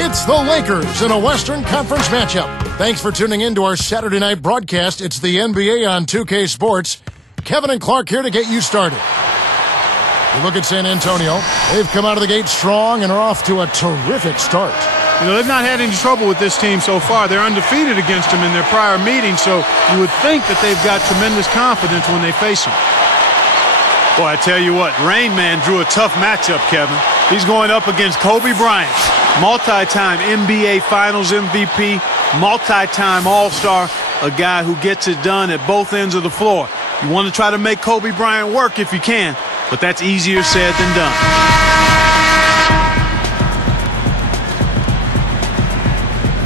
It's the Lakers in a Western Conference matchup. Thanks for tuning in to our Saturday night broadcast. It's the NBA on 2K Sports. Kevin and Clark here to get you started. You look at San Antonio. They've come out of the gate strong and are off to a terrific start. You know, they've not had any trouble with this team so far. They're undefeated against them in their prior meetings, so you would think that they've got tremendous confidence when they face them. Boy, I tell you what, Rain Man drew a tough matchup, Kevin. He's going up against Kobe Bryant, multi-time NBA Finals MVP, multi-time All-Star, a guy who gets it done at both ends of the floor. You want to try to make Kobe Bryant work if you can, but that's easier said than done.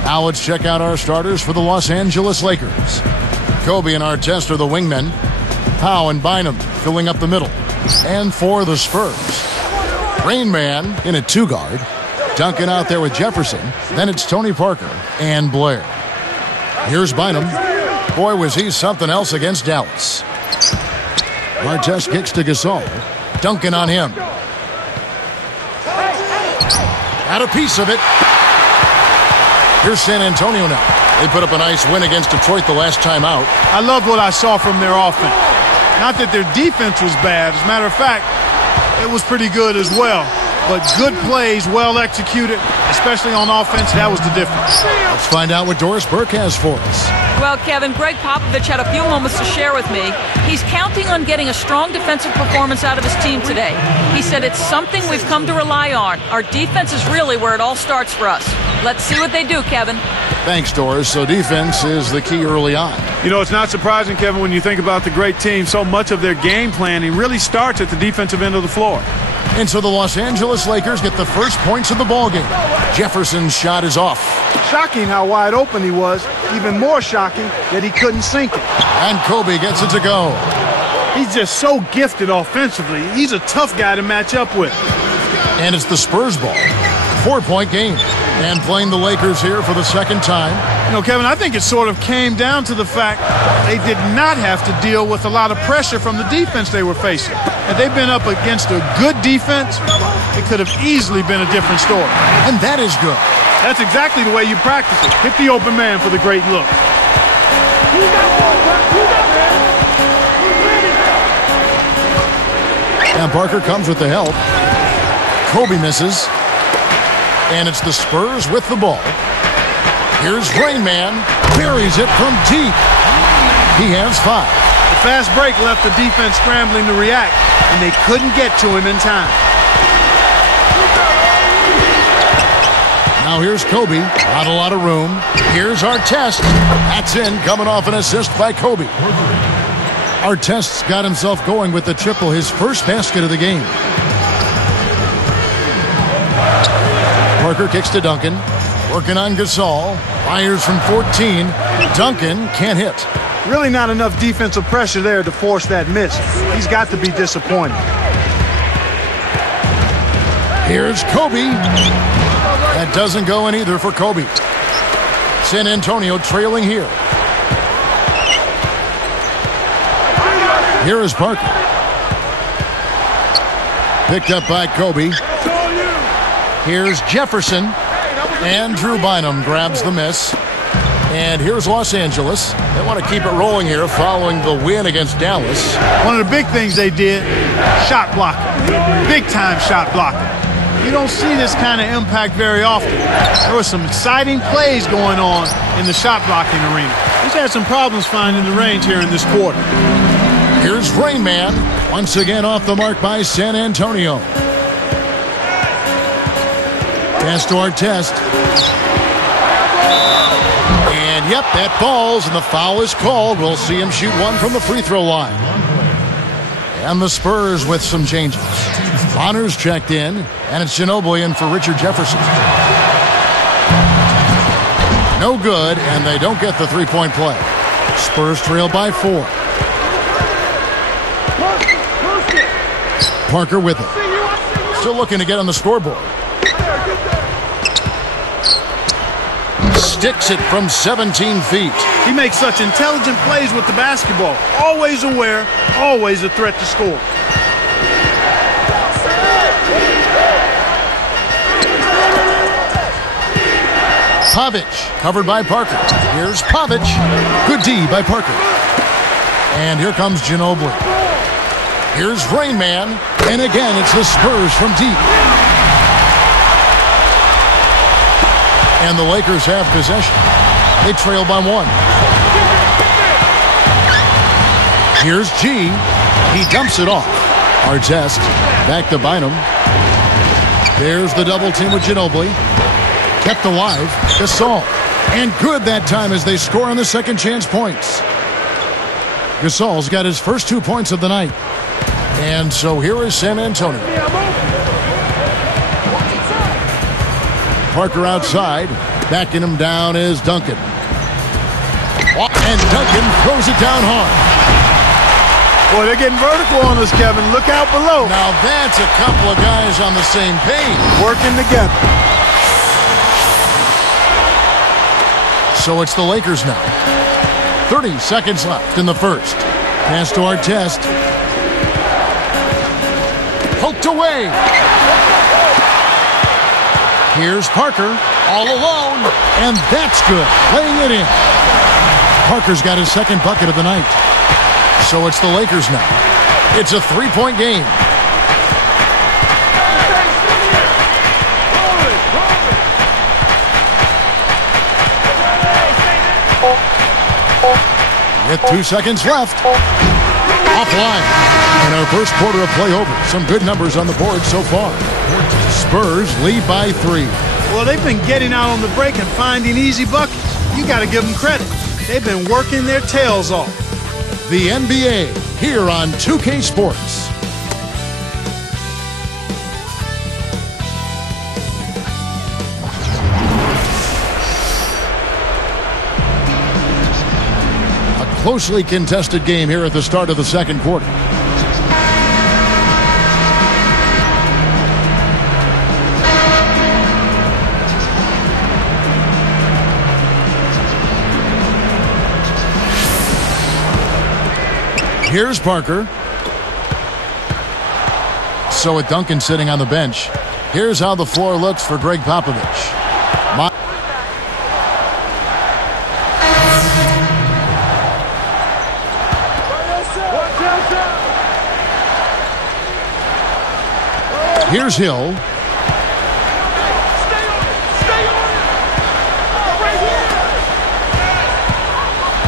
Now let's check out our starters for the Los Angeles Lakers. Kobe and Artest are the wingmen. Howe and Bynum filling up the middle. And for the Spurs, Rain Man in at two guard. Duncan out there with Jefferson. Then it's Tony Parker and Blair. Here's Bynum. Boy, was he something else against Dallas. Artest kicks to Gasol. Duncan on him. Got a piece of it. Here's San Antonio now. They put up a nice win against Detroit the last time out. I loved what I saw from their offense. Not that their defense was bad. As a matter of fact, it was pretty good as well. But good plays, well executed, especially on offense, that was the difference. Let's find out what Doris Burke has for us. Well, Kevin, Greg Popovich had a few moments to share with me. He's counting on getting a strong defensive performance out of his team today. He said it's something we've come to rely on. Our defense is really where it all starts for us. Let's see what they do, Kevin. Thanks, Doris. So defense is the key early on. You know, it's not surprising, Kevin, when you think about the great team. So much of their game planning really starts at the defensive end of the floor. And so the Los Angeles Lakers get the first points of the ballgame. Jefferson's shot is off. Shocking how wide open he was. Even more shocking that he couldn't sink it. And Kobe gets it to go. He's just so gifted offensively. He's a tough guy to match up with. And it's the Spurs ball. 4-point game. And playing the Lakers here for the second time. You know, Kevin, I think it sort of came down to the fact they did not have to deal with a lot of pressure from the defense they were facing. Had they been up against a good defense, it could have easily been a different story. And that is good. That's exactly the way you practice it. Hit the open man for the great look. And Parker comes with the help. Kobe misses. And it's the Spurs with the ball. Here's Rain Man. Buries it from deep. He has 5. The fast break left the defense scrambling to react, and they couldn't get to him in time. Now here's Kobe. Not a lot of room. Here's Artest. That's in, coming off an assist by Kobe. Artest's got himself going with the triple, his first basket of the game. Parker kicks to Duncan. Working on Gasol. Fires from 14. Duncan can't hit. Really not enough defensive pressure there to force that miss. He's got to be disappointed. Here's Kobe. That doesn't go in either for Kobe. San Antonio trailing here. Here is Parker. Picked up by Kobe. Here's Jefferson. And Drew Bynum grabs the miss. And here's Los Angeles. They want to keep it rolling here following the win against Dallas. One of the big things they did, shot blocking. Big-time shot blocking. You don't see this kind of impact very often. There were some exciting plays going on in the shot blocking arena. He's had some problems finding the range here in this quarter. Here's Rain Man. Once again off the mark by San Antonio. Pass to Artest. And yep, that falls, and the foul is called. We'll see him shoot one from the free throw line. And the Spurs with some changes. Bonner's checked in, and it's Ginobili in for Richard Jefferson. No good, and they don't get the three-point play. Spurs trail by 4. Parker with it. Still looking to get on the scoreboard. Sticks it from 17 feet. He makes such intelligent plays with the basketball. Always aware, always a threat to score. Pavic, covered by Parker. Here's Pavic. Good D by Parker. And here comes Ginobili. Here's Rain Man. And again, it's the Spurs from deep. And the Lakers have possession. They trail by 1. Here's G. He dumps it off. Artest. Back to Bynum. There's the double team with Ginobili. Kept alive. Gasol. And good that time as they score on the second chance points. Gasol's got his first 2 points of the night. And so here is San Antonio. Parker outside. Backing him down is Duncan. And Duncan throws it down hard. Boy, they're getting vertical on us, Kevin. Look out below. Now that's a couple of guys on the same page. Working together. So it's the Lakers now. 30 seconds left in the first. Pass to Artest. Poked away. Here's Parker, all alone, and that's good, laying it in. Parker's got his second bucket of the night. So it's the Lakers now. It's a 3-point game. With 2 seconds left. Offline. And our first quarter of play over. Some good numbers on the board so far. Spurs lead by 3. Well, they've been getting out on the break and finding easy buckets. You got to give them credit. They've been working their tails off. The NBA here on 2K Sports. A closely contested game here at the start of the second quarter. Here's Parker. So with Duncan sitting on the bench, here's how the floor looks for Greg Popovich. Here's Hill.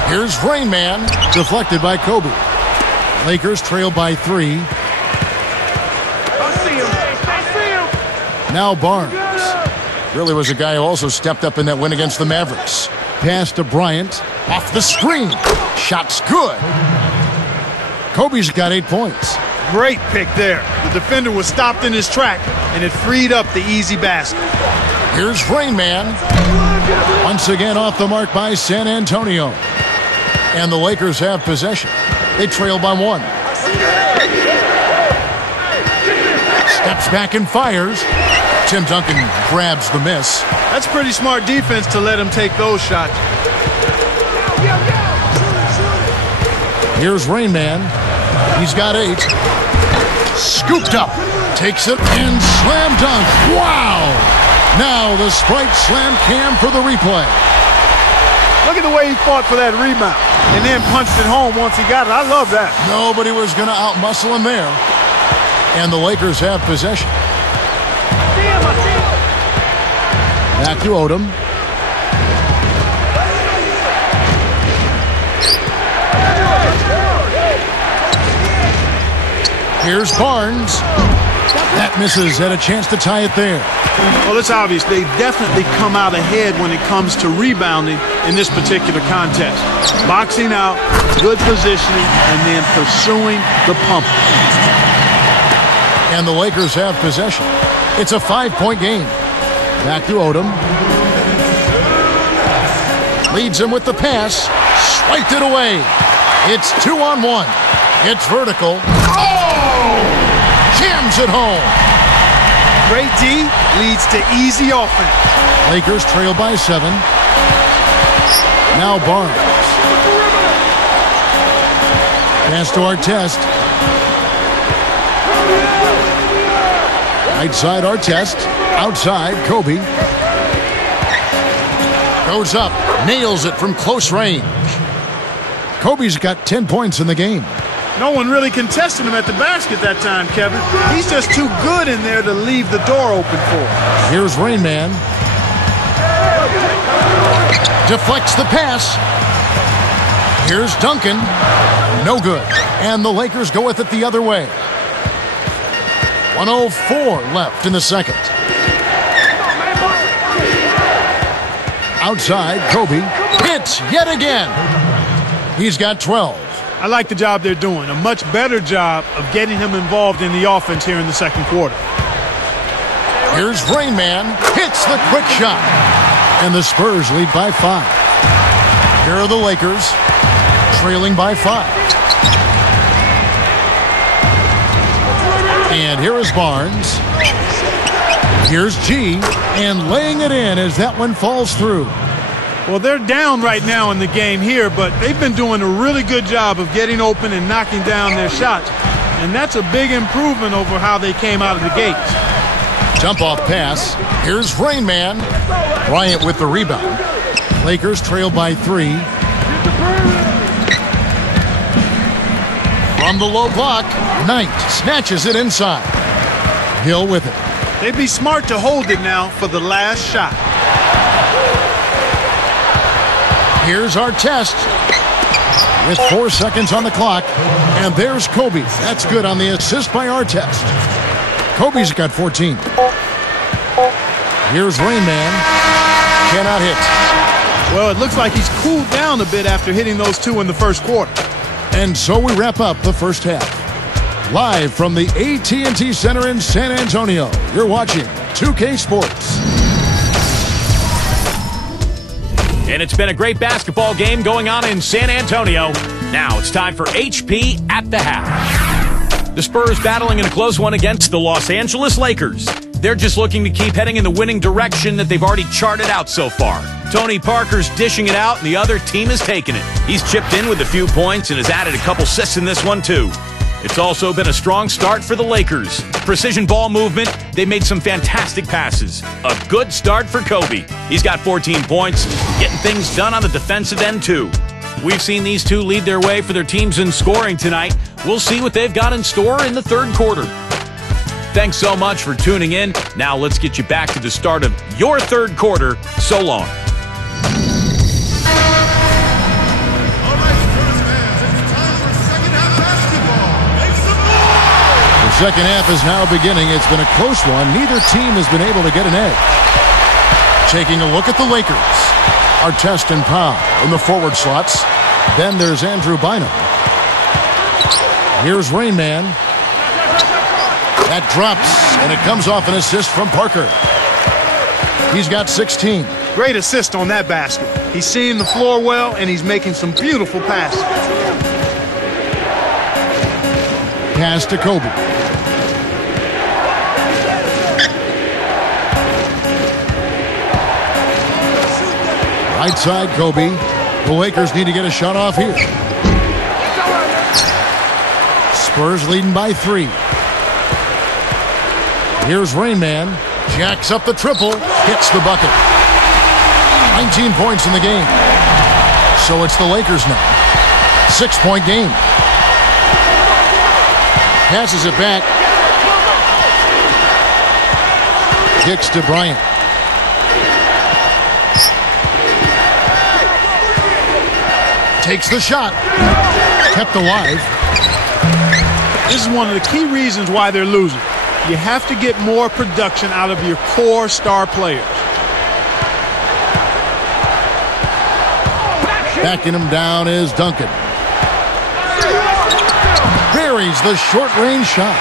Here's Rain Man, deflected by Kobe. Lakers trail by 3. Now Barnes. Really was a guy who also stepped up in that win against the Mavericks. Pass to Bryant. Off the screen. Shot's good. Kobe's got 8 points. Great pick there. The defender was stopped in his track, and it freed up the easy basket. Here's Rain Man. Once again off the mark by San Antonio. And the Lakers have possession. They trail by 1. Steps back and fires. Tim Duncan grabs the miss. That's pretty smart defense to let him take those shots. Here's Rain Man. He's got 8. Scooped up. Takes it and slam dunk. Wow! Now the Sprite slam cam for the replay. Look at the way he fought for that rebound and then punched it home once he got it. I love that. Nobody was going to out-muscle him there. And the Lakers have possession. Back to Odom. Here's Barnes. That misses. Had a chance to tie it there. Well, it's obvious they've definitely come out ahead when it comes to rebounding in this particular contest. Boxing out, good positioning, and then pursuing the pump. And the Lakers have possession. It's a 5-point game. Back to Odom. Leads him with the pass. Swiped it away. It's 2-on-1. It's vertical. Oh! Jams it home. Great D leads to easy offense. Lakers trail by 7. Now Barnes. Pass to Artest. Right side Artest. Outside Kobe. Goes up, nails it from close range. Kobe's got 10 points in the game. No one really contested him at the basket that time, Kevin. He's just too good in there to leave the door open for him. Here's Rain Man. Deflects the pass. Here's Duncan. No good. And the Lakers go with it the other way. 1:04 left in the second. Outside, Kobe hits yet again. He's got 12. I like the job they're doing. A much better job of getting him involved in the offense here in the second quarter. Here's Rain Man. Hits the quick shot. And the Spurs lead by 5. Here are the Lakers, trailing by 5. And here is Barnes. Here's G, and laying it in as that one falls through. Well, they're down right now in the game here, but they've been doing a really good job of getting open and knocking down their shots. And that's a big improvement over how they came out of the gates. Jump-off pass. Here's Rain Man. Bryant with the rebound. Lakers trail by 3. From the low block, Knight snatches it inside. Hill with it. They'd be smart to hold it now for the last shot. Here's our test. With 4 seconds on the clock. And there's Kobe. That's good on the assist by Artest. Kobe's got 14. Here's Rain Man. Cannot hit. Well, it looks like he's cooled down a bit after hitting those 2 in the first quarter. And so we wrap up the first half. Live from the AT&T Center in San Antonio, you're watching 2K Sports. And it's been a great basketball game going on in San Antonio. Now it's time for HP at the half. The Spurs battling in a close one against the Los Angeles Lakers. They're just looking to keep heading in the winning direction that they've already charted out so far. Tony Parker's dishing it out, and the other team is taking it. He's chipped in with a few points and has added a couple assists in this one, too. It's also been a strong start for the Lakers. Precision ball movement, they made some fantastic passes. A good start for Kobe. He's got 14 points, getting things done on the defensive end, too. We've seen these two lead their way for their teams in scoring tonight. We'll see what they've got in store in the third quarter. Thanks so much for tuning in. Now let's get you back to the start of your third quarter. So long. The second half is now beginning. It's been a close one. Neither team has been able to get an edge. Taking a look at the Lakers. Artest and Powell in the forward slots. Then there's Andrew Bynum. Here's Rain Man. That drops, and it comes off an assist from Parker. He's got 16. Great assist on that basket. He's seeing the floor well, and he's making some beautiful passes. Pass to Kobe. Right side, Kobe. The Lakers need to get a shot off here. Spurs leading by 3. Here's Rain Man. Jacks up the triple. Hits the bucket. 19 points in the game. So it's the Lakers now. 6-point game. Passes it back. Kicks to Bryant. Takes the shot. Kept alive. This is one of the key reasons why they're losing. You have to get more production out of your core star players. Backing him down is Duncan. Buries the short-range shot.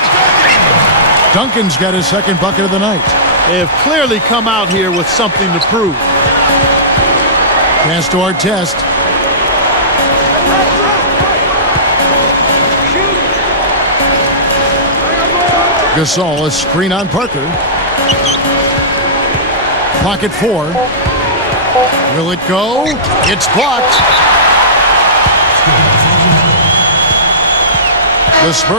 Duncan's got his second bucket of the night. They have clearly come out here with something to prove. Pass to Artest. Gasol, a screen on Parker. Pocket 4. Will it go? It's blocked. The Spurs